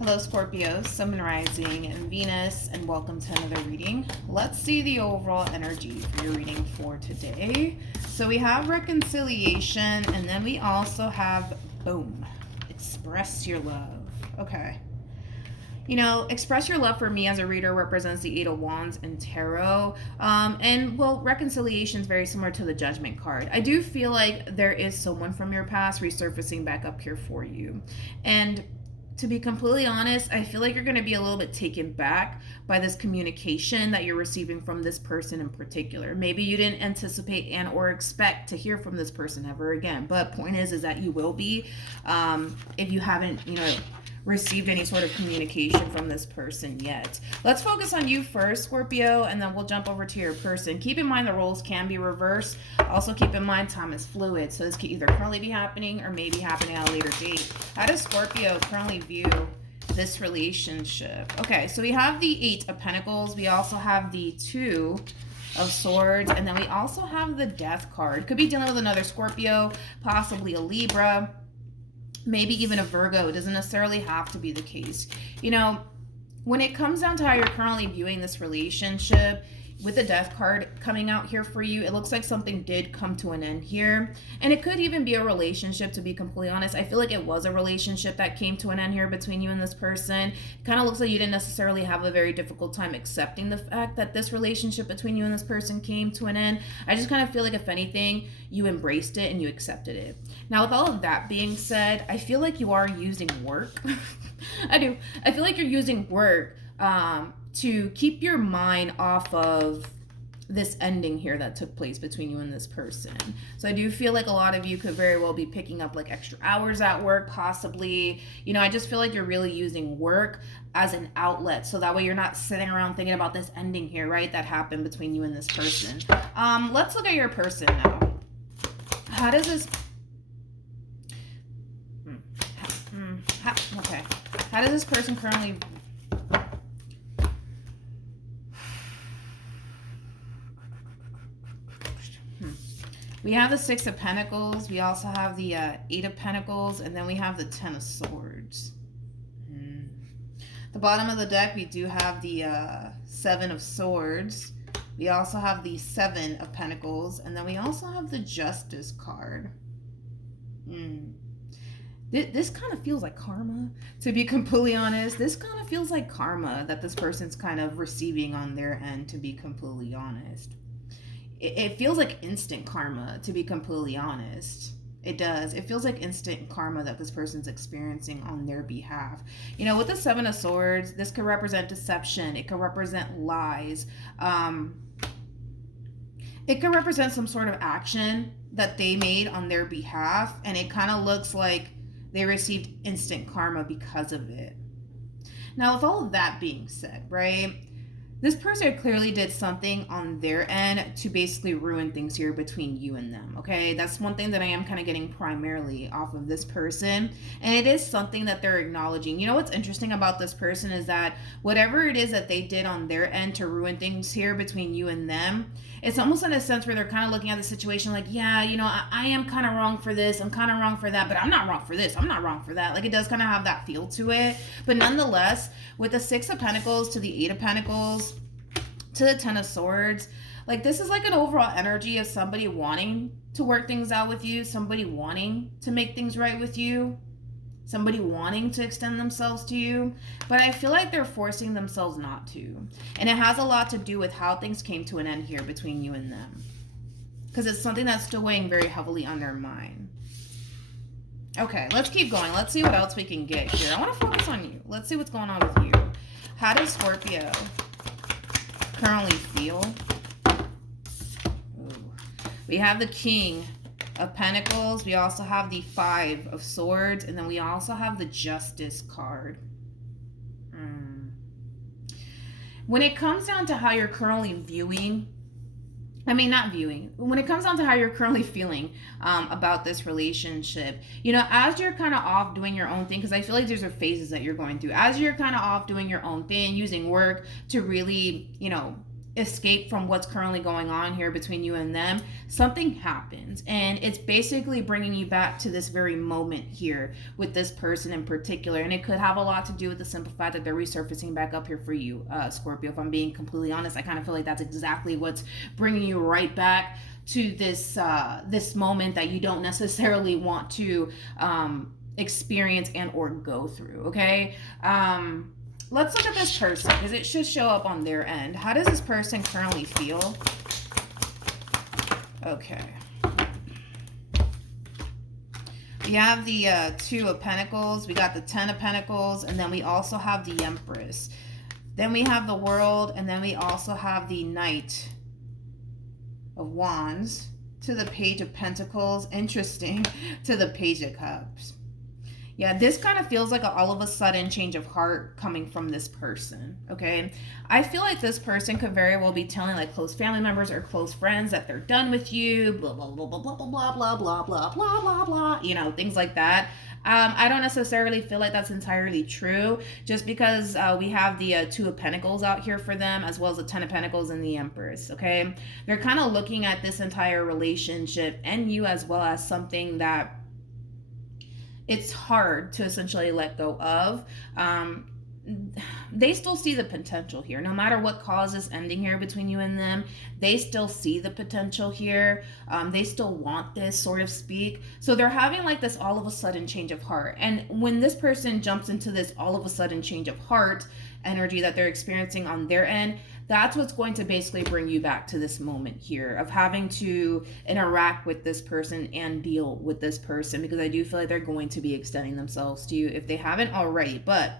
Hello, Scorpio, Sun, Rising, and Venus, and welcome to another reading. Let's see the overall energy for your reading for today. So we have reconciliation, and then we also have, boom, express your love. Okay. You know, express your love for me as a reader represents the Eight of Wands and Tarot. Reconciliation is very similar to the Judgment card. I do feel like there is someone from your past resurfacing back up here for you. And to be completely honest, I feel like you're going to be a little bit taken back by this communication that you're receiving from this person in particular. Maybe you didn't anticipate and or expect to hear from this person ever again. But point is that you will be if you haven't, received any sort of communication from this person yet. Let's focus on you first, Scorpio, and then we'll jump over to your person. Keep in mind the roles can be reversed. Also keep in mind time is fluid, so this could either currently be happening or maybe happening at a later date. How does Scorpio currently view this relationship? Okay, so we have the Eight of Pentacles. We also have the Two of Swords, and then we also have the Death card. Could be dealing with another Scorpio, possibly a Libra, maybe even a Virgo. It doesn't necessarily have to be the case. You know, when it comes down to how you're currently viewing this relationship, with the Death card coming out here for you, it looks like something did come to an end here. And it could even be a relationship, to be completely honest. I feel like it was a relationship that came to an end here between you and this person. It kind of looks like you didn't necessarily have a very difficult time accepting the fact that this relationship between you and this person came to an end. I just kind of feel like, if anything, you embraced it and you accepted it. Now, with all of that being said, I feel like you are using work. I do. I feel like you're using work to keep your mind off of this ending here that took place between you and this person. So I do feel like a lot of you could very well be picking up like extra hours at work, possibly. I just feel like you're really using work as an outlet, so that way you're not sitting around thinking about this ending here, right, that happened between you and this person. Let's look at your person now. How does this how does this person currently We have the Six of Pentacles. We also have the Eight of Pentacles. And then we have the Ten of Swords. The bottom of the deck, we do have the Seven of Swords. We also have the Seven of Pentacles. And then we also have the Justice card. This kind of feels like karma, to be completely honest. This kind of feels like karma that this person's kind of receiving on their end, to be completely honest. It feels like instant karma, to be completely honest. It does. It feels like instant karma that this person's experiencing on their behalf. With the Seven of Swords, this could represent deception. It could represent lies. It could represent some sort of action that they made on their behalf, and it kind of looks like they received instant karma because of it. Now, with all of that being said, right, this person clearly did something on their end to basically ruin things here between you and them, okay? That's one thing that I am kind of getting primarily off of this person, and it is something that they're acknowledging. What's interesting about this person is that whatever it is that they did on their end to ruin things here between you and them, it's almost in a sense where they're kind of looking at the situation like, yeah, I am kind of wrong for this, I'm kind of wrong for that, but I'm not wrong for this, I'm not wrong for that. Like, it does kind of have that feel to it. But nonetheless, with the Six of Pentacles to the Eight of Pentacles to the Ten of Swords, like, this is like an overall energy of somebody wanting to work things out with you, somebody wanting to make things right with you, somebody wanting to extend themselves to you, but I feel like they're forcing themselves not to. And it has a lot to do with how things came to an end here between you and them, because it's something that's still weighing very heavily on their mind. Okay, let's keep going. Let's see what else we can get here. I want to focus on you. Let's see what's going on with you. How does Scorpio currently feel? Ooh. We have the King of Pentacles. We also have the Five of Swords, and then we also have the Justice card. When it comes down to how you're currently viewing, when it comes down to how you're currently feeling about this relationship, as you're kind of off doing your own thing, because I feel like there's phases that you're going through, as you're kind of off doing your own thing, using work to really, escape from what's currently going on here between you and them, something happens, and it's basically bringing you back to this very moment here with this person in particular. And it could have a lot to do with the simple fact that they're resurfacing back up here for you, Scorpio. If I'm being completely honest, I kind of feel like that's exactly what's bringing you right back to this moment that you don't necessarily want to experience and or go through. Okay. Let's look at this person, because it should show up on their end. How does this person currently feel? Okay. We have the Two of Pentacles. We got the Ten of Pentacles. And then we also have the Empress. Then we have the World. And then we also have the Knight of Wands. To the Page of Pentacles. Interesting. To the Page of Cups. Yeah, this kind of feels like all of a sudden change of heart coming from this person, okay? I feel like this person could very well be telling like close family members or close friends that they're done with you, blah, blah, blah, blah, blah, blah, blah, blah, blah, blah, blah, blah, blah, you know, things like that. I don't necessarily feel like that's entirely true, just because we have the Two of Pentacles out here for them, as well as the Ten of Pentacles and the Empress, okay? They're kind of looking at this entire relationship and you as well as something that it's hard to essentially let go of. They still see the potential here. No matter what causes ending here between you and them, they still see the potential here. They still want this, sort of speak. So they're having like this all of a sudden change of heart. And when this person jumps into this all of a sudden change of heart energy that they're experiencing on their end, that's what's going to basically bring you back to this moment here of having to interact with this person and deal with this person, because I do feel like they're going to be extending themselves to you if they haven't already. But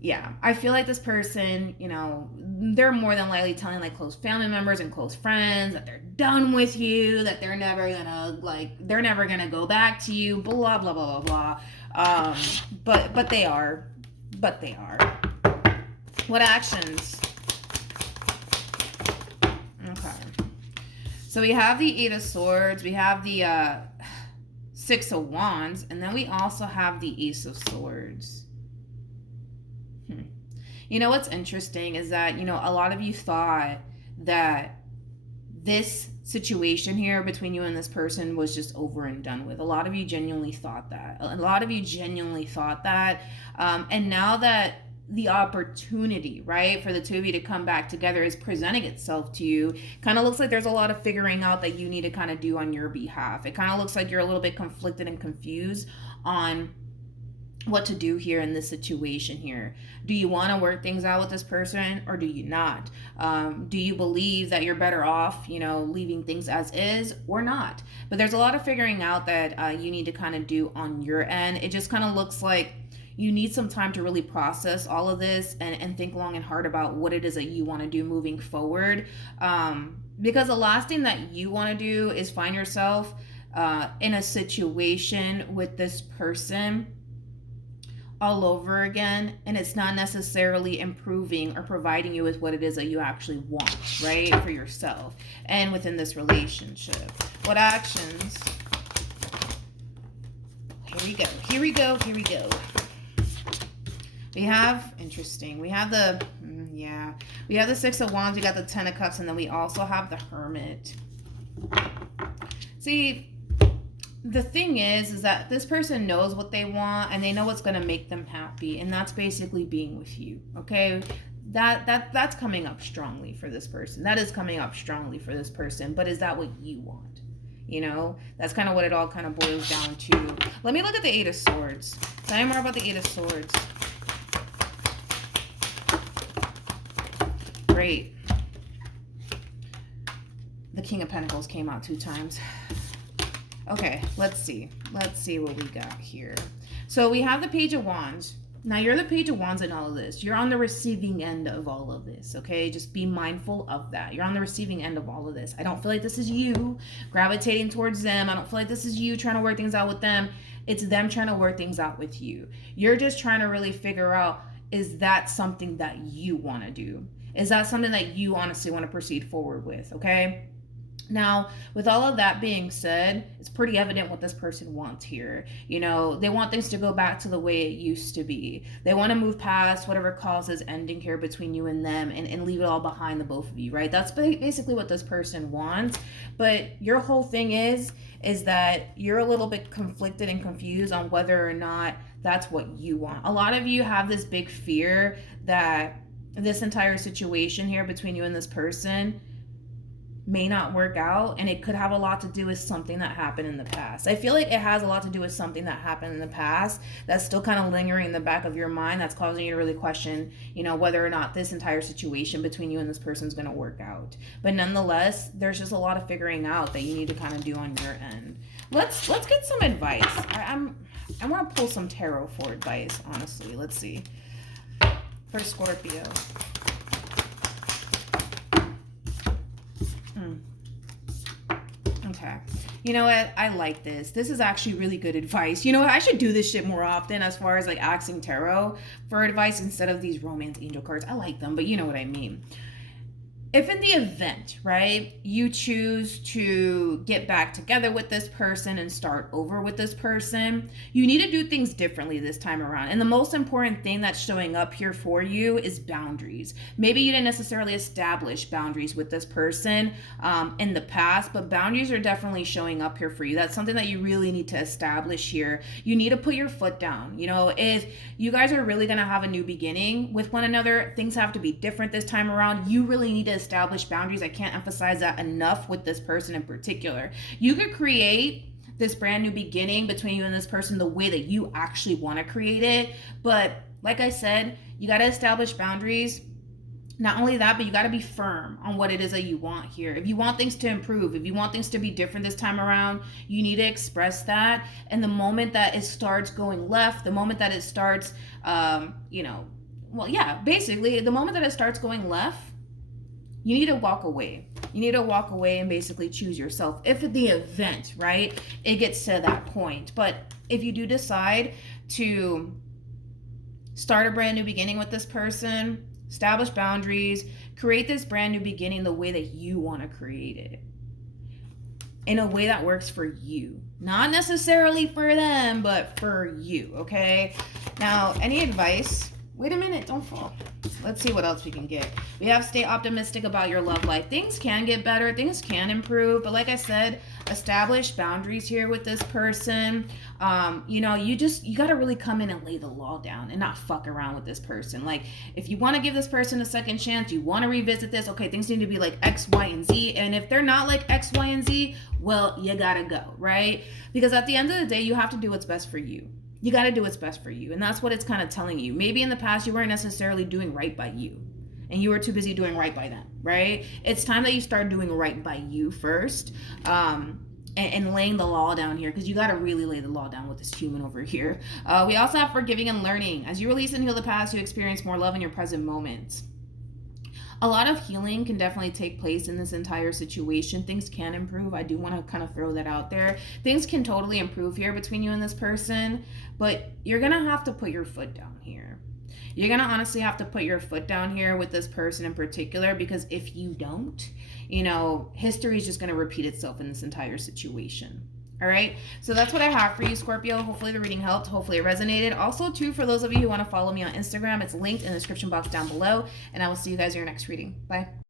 yeah, I feel like this person, you know, they're more than likely telling like close family members and close friends that they're done with you, that they're never gonna go back to you, blah, blah, blah, blah, blah. But they are. What actions? Okay. So we have the Eight of Swords, we have the Six of Wands, and then we also have the Ace of Swords. You know what's interesting is that, you know, a lot of you thought that this situation here between you and this person was just over and done with. A lot of you genuinely thought that. And now that the opportunity, right, for the two of you to come back together is presenting itself to you, kind of looks like there's a lot of figuring out that you need to kind of do on your behalf. It kind of looks like you're a little bit conflicted and confused on what to do here in this situation here. Do you want to work things out with this person or do you not? Do you believe that you're better off, you know, leaving things as is or not? But there's a lot of figuring out that you need to kind of do on your end. It just kind of looks like you need some time to really process all of this and think long and hard about what it is that you want to do moving forward. Because the last thing that you want to do is find yourself in a situation with this person all over again, and it's not necessarily improving or providing you with what it is that you actually want, right, for yourself and within this relationship. What actions? Here we go. We have, interesting, we have the Six of Wands, we got the Ten of Cups, and then we also have the Hermit. See, the thing is that this person knows what they want and they know what's going to make them happy, and that's basically being with you, okay? That's coming up strongly for this person. That is coming up strongly for this person, but is that what you want? You know, that's kind of what it all kind of boils down to. Let me look at the Eight of Swords. Tell me more about the Eight of Swords. Great. The King of Pentacles came out 2 times. Okay, let's see what we got here. So we have the Page of Wands. Now you're the Page of Wands in all of this. You're on the receiving end of all of this, okay? Just be mindful of that. You're on the receiving end of all of this. I don't feel like this is you gravitating towards them. I don't feel like this is you trying to work things out with them. It's them trying to work things out with you. You're just trying to really figure out, is that something that you want to do? Is that something that you honestly want to proceed forward with, okay? Now, with all of that being said, it's pretty evident what this person wants here. You know, they want things to go back to the way it used to be. They want to move past whatever causes ending here between you and them, and leave it all behind, the both of you, right? That's basically what this person wants. But your whole thing is that you're a little bit conflicted and confused on whether or not that's what you want. A lot of you have this big fear that this entire situation here between you and this person may not work out, and it could have a lot to do with something that happened in the past. I feel like it has a lot to do with something that happened in the past that's still kind of lingering in the back of your mind, that's causing you to really question, you know, whether or not this entire situation between you and this person is going to work out. But nonetheless, there's just a lot of figuring out that you need to kind of do on your end. Let's get some advice. I want to pull some tarot for advice, honestly. Let's see. For Scorpio. Okay. You know what? I like this. This is actually really good advice. You know what? I should do this shit more often as far as like asking tarot for advice instead of these romance angel cards. I like them, but you know what I mean. If in the event, right, you choose to get back together with this person and start over with this person, you need to do things differently this time around. And the most important thing that's showing up here for you is boundaries. Maybe you didn't necessarily establish boundaries with this person in the past, but boundaries are definitely showing up here for you. That's something that you really need to establish here. You need to put your foot down. You know, if you guys are really going to have a new beginning with one another, things have to be different this time around. You really need to establish boundaries. I can't emphasize that enough with this person in particular. You could create this brand new beginning between you and this person the way that you actually want to create it. But like I said, you got to establish boundaries. Not only that, but you got to be firm on what it is that you want here. If you want things to improve, if you want things to be different this time around, you need to express that. And the moment that it starts going left, the moment that it starts, basically, the moment that it starts going left, you need to walk away. You need to walk away and basically choose yourself. If at the event, right, it gets to that point. But if you do decide to start a brand new beginning with this person, establish boundaries, create this brand new beginning the way that you want to create it. In a way that works for you. Not necessarily for them, but for you, okay? Now, any advice? Wait a minute, don't fall. Let's see what else we can get. We have stay optimistic about your love life. Things can get better, things can improve, but like I said, establish boundaries here with this person. You got to really come in and lay the law down and not fuck around with this person. Like, if you want to give this person a second chance, you want to revisit this, okay, things need to be like X, Y, and Z. And if they're not like X, Y, and Z, well, you gotta go, right? Because at the end of the day, you have to do what's best for you. You got to do what's best for you. And that's what it's kind of telling you. Maybe in the past, you weren't necessarily doing right by you. And you were too busy doing right by them, right? It's time that you start doing right by you first. And laying the law down here. Because you got to really lay the law down with this human over here. We also have forgiving and learning. As you release and heal the past, you experience more love in your present moment. A lot of healing can definitely take place in this entire situation. Things can improve. I do want to kind of throw that out there. Things can totally improve here between you and this person, but you're going to have to put your foot down here. You're going to honestly have to put your foot down here with this person in particular, because if you don't, history is just going to repeat itself in this entire situation. All right, so that's what I have for you, Scorpio. Hopefully the reading helped. Hopefully it resonated. Also, too, for those of you who want to follow me on Instagram, it's linked in the description box down below. And I will see you guys in your next reading. Bye.